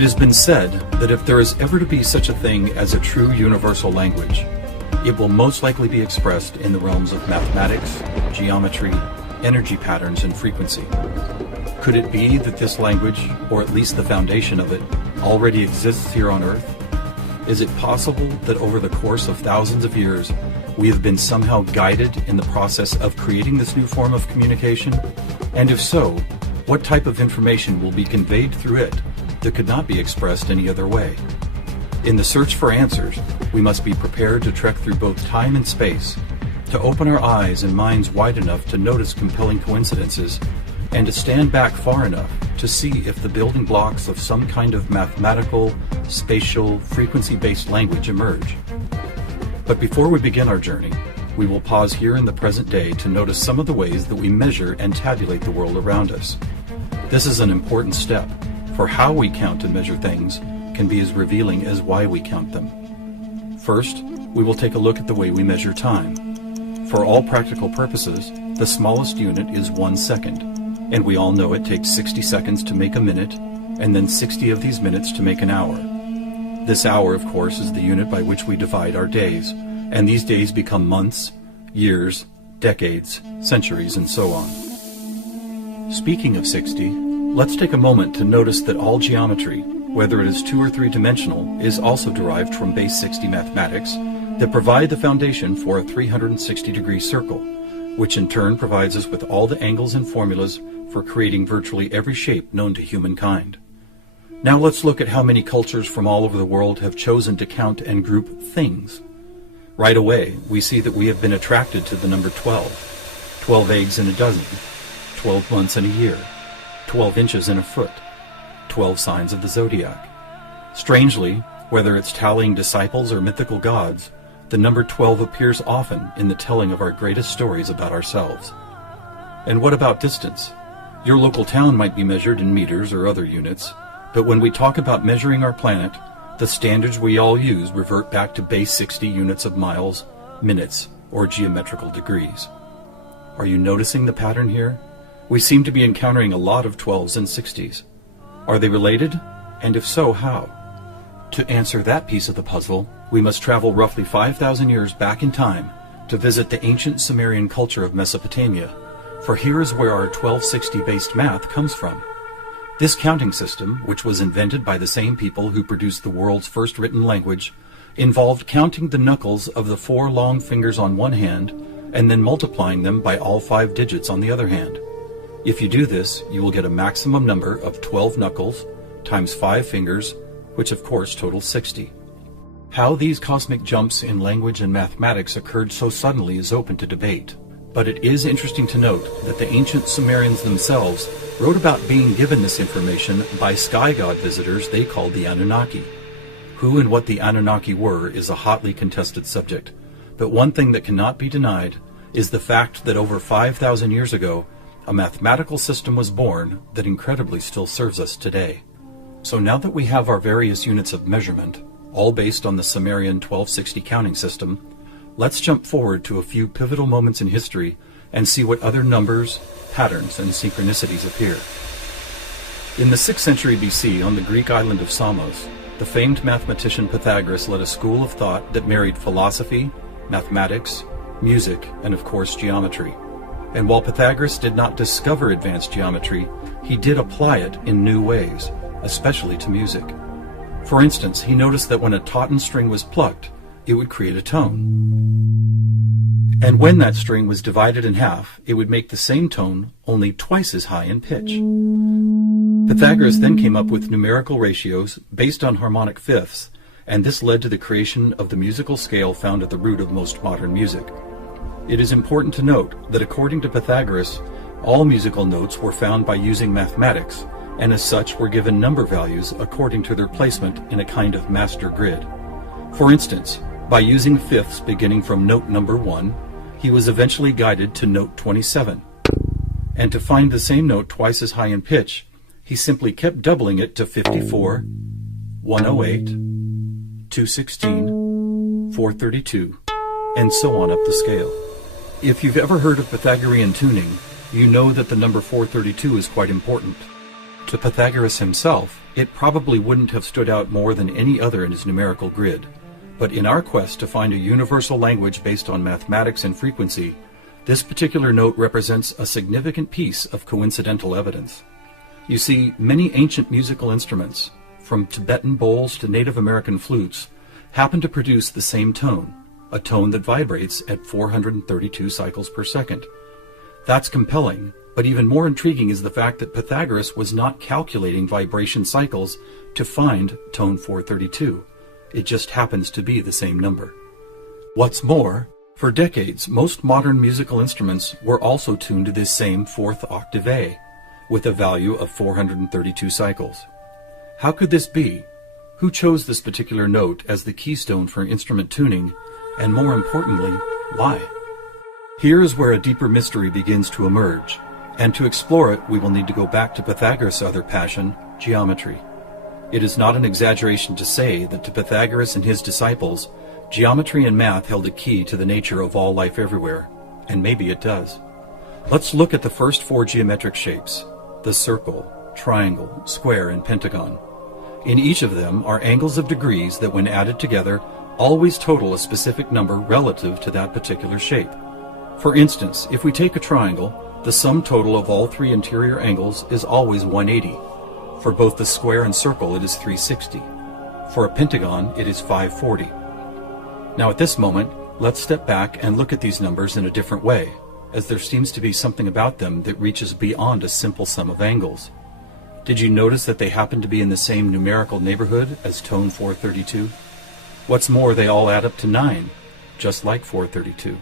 It has been said that if there is ever to be such a thing as a true universal language, it will most likely be expressed in the realms of mathematics, geometry, energy patterns, and frequency. Could it be that this language, or at least the foundation of it, already exists here on Earth? Is it possible that over the course of thousands of years, we have been somehow guided in the process of creating this new form of communication? And if so, what type of information will be conveyed through it that could not be expressed any other way? In the search for answers, we must be prepared to trek through both time and space, to open our eyes and minds wide enough to notice compelling coincidences, and to stand back far enough to see if the building blocks of some kind of mathematical, spatial, frequency-based language emerge. But before we begin our journey, we will pause here in the present day to notice some of the ways that we measure and tabulate the world around us. This is an important step, for how we count and measure things can be as revealing as why we count them. First, we will take a look at the way we measure time. For all practical purposes, the smallest unit is 1 second, and we all know it takes 60 seconds to make a minute, and then 60 of these minutes to make an hour. This hour, of course, is the unit by which we divide our days, and these days become months, years, decades, centuries, and so on. Speaking of 60, let's take a moment to notice that all geometry, whether it is 2 or 3-dimensional, is also derived from base 60 mathematics that provide the foundation for a 360-degree circle, which in turn provides us with all the angles and formulas for creating virtually every shape known to humankind. Now let's look at how many cultures from all over the world have chosen to count and group things. Right away, we see that we have been attracted to the number 12. 12 eggs in a dozen, 12 months in a year, 12 inches in a foot, 12 signs of the zodiac. Strangely, whether it's tallying disciples or mythical gods, the number 12 appears often in the telling of our greatest stories about ourselves. And what about distance? Your local town might be measured in meters or other units, but when we talk about measuring our planet, the standards we all use revert back to base 60 units of miles, minutes, or geometrical degrees. Are you noticing the pattern here? We seem to be encountering a lot of 12s and 60s. Are they related? And if so, how? To answer that piece of the puzzle, we must travel roughly 5,000 years back in time to visit the ancient Sumerian culture of Mesopotamia, for here is where our 1260-based math comes from. This counting system, which was invented by the same people who produced the world's first written language, involved counting the knuckles of the 4 long fingers on one hand and then multiplying them by all 5 digits on the other hand. If you do this, you will get a maximum number of 12 knuckles times 5 fingers, which of course totals 60. How these cosmic jumps in language and mathematics occurred so suddenly is open to debate. But it is interesting to note that the ancient Sumerians themselves wrote about being given this information by sky god visitors they called the Anunnaki. Who and what the Anunnaki were is a hotly contested subject, but one thing that cannot be denied is the fact that over 5,000 years ago, a mathematical system was born that incredibly still serves us today. So now that we have our various units of measurement, all based on the Sumerian 1260 counting system, let's jump forward to a few pivotal moments in history and see what other numbers, patterns, and synchronicities appear. In the 6th century BC, on the Greek island of Samos, the famed mathematician Pythagoras led a school of thought that married philosophy, mathematics, music, and of course geometry. And while Pythagoras did not discover advanced geometry, he did apply it in new ways, especially to music. For instance, he noticed that when a tauten string was plucked, it would create a tone. And when that string was divided in half, it would make the same tone only twice as high in pitch. Pythagoras then came up with numerical ratios based on harmonic fifths, and this led to the creation of the musical scale found at the root of most modern music. It is important to note that according to Pythagoras, all musical notes were found by using mathematics, and as such were given number values according to their placement in a kind of master grid. For instance, by using fifths beginning from note number 1, he was eventually guided to note 27. And to find the same note twice as high in pitch, he simply kept doubling it to 54, 108, 216, 432, and so on up the scale. If you've ever heard of Pythagorean tuning, you know that the number 432 is quite important. To Pythagoras himself, it probably wouldn't have stood out more than any other in his numerical grid. But in our quest to find a universal language based on mathematics and frequency, this particular note represents a significant piece of coincidental evidence. You see, many ancient musical instruments, from Tibetan bowls to Native American flutes, happen to produce the same tone, a tone that vibrates at 432 cycles per second. That's compelling, but even more intriguing is the fact that Pythagoras was not calculating vibration cycles to find tone 432. It just happens to be the same number. What's more, for decades, most modern musical instruments were also tuned to this same fourth octave A, with a value of 432 cycles. How could this be? Who chose this particular note as the keystone for instrument tuning, and more importantly, why? Here is where a deeper mystery begins to emerge, and to explore it we will need to go back to Pythagoras' other passion, geometry. It is not an exaggeration to say that to Pythagoras and his disciples, geometry and math held a key to the nature of all life everywhere, and maybe it does. Let's look at the first four geometric shapes, the circle, triangle, square, and pentagon. In each of them are angles of degrees that, when added together, always total a specific number relative to that particular shape. For instance, if we take a triangle, the sum total of all three interior angles is always 180. For both the square and circle, it is 360. For a pentagon, it is 540. Now at this moment, let's step back and look at these numbers in a different way, as there seems to be something about them that reaches beyond a simple sum of angles. Did you notice that they happen to be in the same numerical neighborhood as tone 432? What's more, they all add up to 9, just like 432.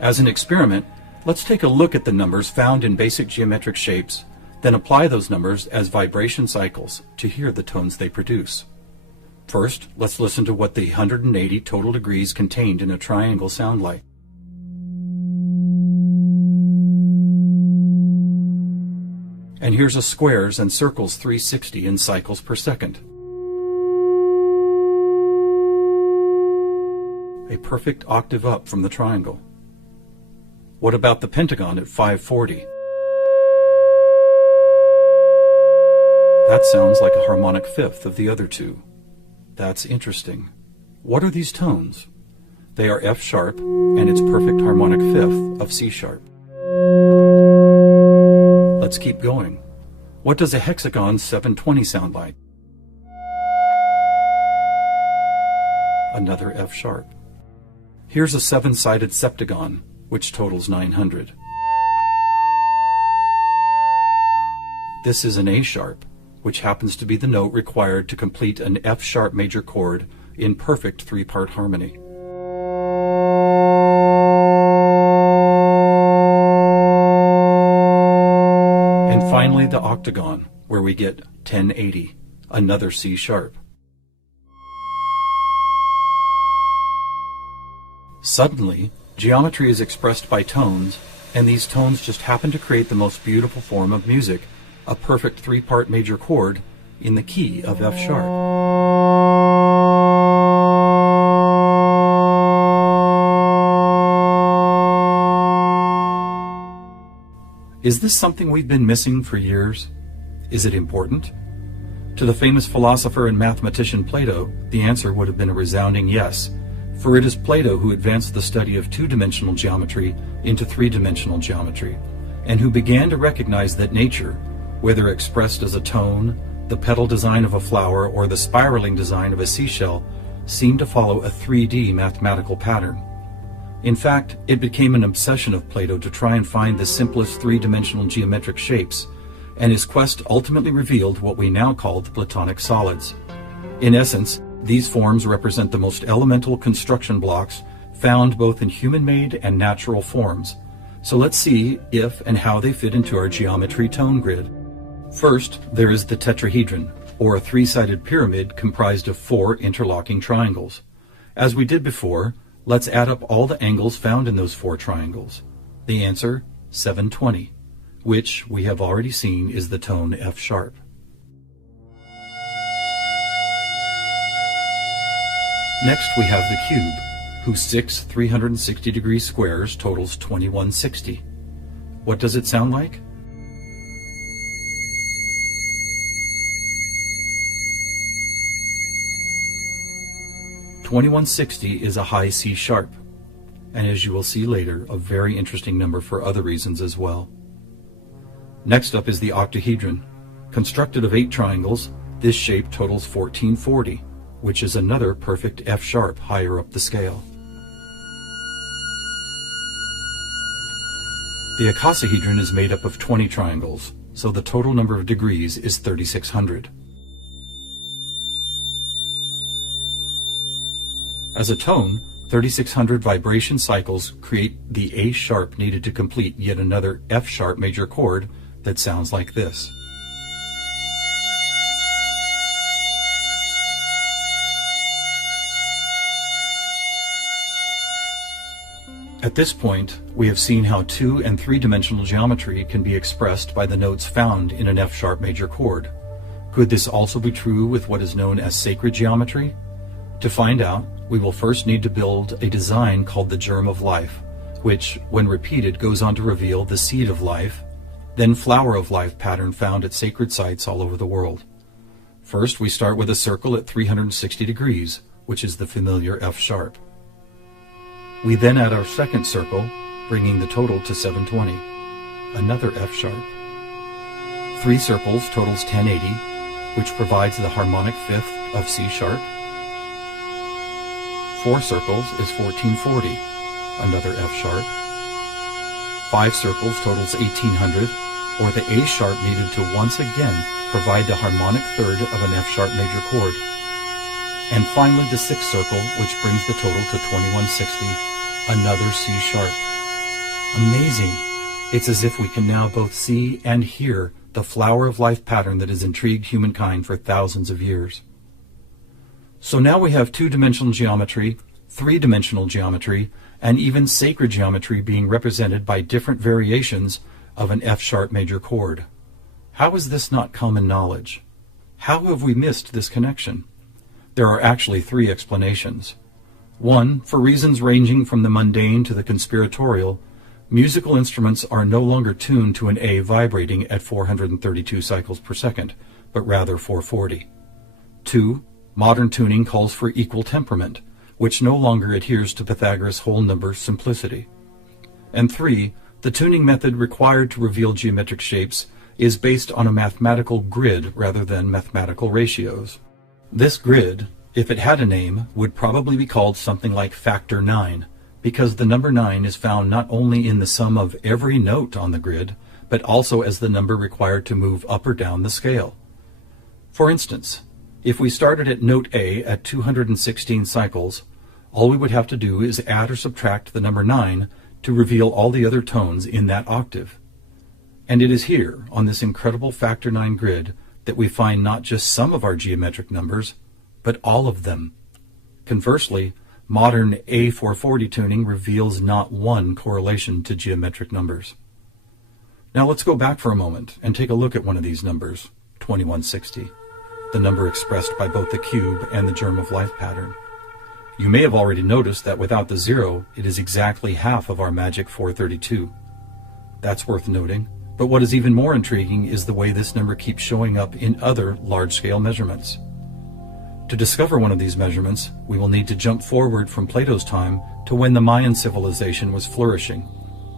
As an experiment, let's take a look at the numbers found in basic geometric shapes, then apply those numbers as vibration cycles to hear the tones they produce. First, let's listen to what the 180 total degrees contained in a triangle sound like. And here's a squares and circles 360 in cycles per second. A perfect octave up from the triangle. What about the pentagon at 540? That sounds like a harmonic fifth of the other two. That's interesting. What are these tones? They are F sharp and its perfect harmonic fifth of C sharp. Let's keep going. What does a hexagon 720 sound like? Another F sharp. Here's a seven-sided septagon, which totals 900. This is an A sharp, which happens to be the note required to complete an F sharp major chord in perfect three-part harmony. And finally the octagon, where we get 1080, another C sharp. Suddenly, geometry is expressed by tones, and these tones just happen to create the most beautiful form of music, a perfect three-part major chord in the key of F sharp. Is this something we've been missing for years? Is it important? To the famous philosopher and mathematician Plato, the answer would have been a resounding yes, for it is Plato who advanced the study of two-dimensional geometry into three-dimensional geometry, and who began to recognize that nature, whether expressed as a tone, the petal design of a flower, or the spiraling design of a seashell, seemed to follow a 3D mathematical pattern. In fact, it became an obsession of Plato to try and find the simplest three-dimensional geometric shapes, and his quest ultimately revealed what we now call the Platonic solids. In essence, these forms represent the most elemental construction blocks found both in human-made and natural forms. So let's see if and how they fit into our geometry tone grid. First, there is the tetrahedron, or a three-sided pyramid comprised of four interlocking triangles. As we did before, let's add up all the angles found in those four triangles. The answer, 720, which we have already seen is the tone F sharp. Next we have the cube, whose six 360-degree squares totals 2160. What does it sound like? 2160 is a high C sharp, and as you will see later, a very interesting number for other reasons as well. Next up is the octahedron. Constructed of 8 triangles, this shape totals 1440, which is another perfect F sharp higher up the scale. The icosahedron is made up of 20 triangles, so the total number of degrees is 3600. As a tone, 3600 vibration cycles create the A sharp needed to complete yet another F sharp major chord that sounds like this. At this point, we have seen how 2- and 3-dimensional geometry can be expressed by the notes found in an F sharp major chord. Could this also be true with what is known as sacred geometry? To find out, we will first need to build a design called the germ of life, which, when repeated, goes on to reveal the seed of life, then flower of life pattern found at sacred sites all over the world. First, we start with a circle at 360 degrees, which is the familiar F sharp. We then add our second circle, bringing the total to 720, another F sharp. 3 circles totals 1080, which provides the harmonic fifth of C sharp. 4 circles is 1440, another F sharp. 5 circles totals 1800, or the A sharp needed to once again provide the harmonic third of an F sharp major chord. And finally the 6th circle, which brings the total to 2160, another C sharp. Amazing! It's as if we can now both see and hear the flower of life pattern that has intrigued humankind for thousands of years. So now we have 2-dimensional geometry, 3-dimensional geometry, and even sacred geometry being represented by different variations of an F sharp major chord. How is this not common knowledge? How have we missed this connection? There are actually 3 explanations. 1, for reasons ranging from the mundane to the conspiratorial, musical instruments are no longer tuned to an A vibrating at 432 cycles per second, but rather 440. 2, modern tuning calls for equal temperament, which no longer adheres to Pythagoras' whole number simplicity. And 3, the tuning method required to reveal geometric shapes is based on a mathematical grid rather than mathematical ratios. This grid, if it had a name, would probably be called something like factor 9, because the number 9 is found not only in the sum of every note on the grid, but also as the number required to move up or down the scale. For instance, if we started at note A at 216 cycles, all we would have to do is add or subtract the number 9 to reveal all the other tones in that octave. And it is here, on this incredible factor 9 grid, that we find not just some of our geometric numbers, but all of them. Conversely, modern A440 tuning reveals not one correlation to geometric numbers. Now let's go back for a moment and take a look at one of these numbers, 2160. The number expressed by both the cube and the germ of life pattern. You may have already noticed that without the 0, it is exactly half of our magic 432. That's worth noting, but what is even more intriguing is the way this number keeps showing up in other large-scale measurements. To discover one of these measurements, we will need to jump forward from Plato's time to when the Mayan civilization was flourishing,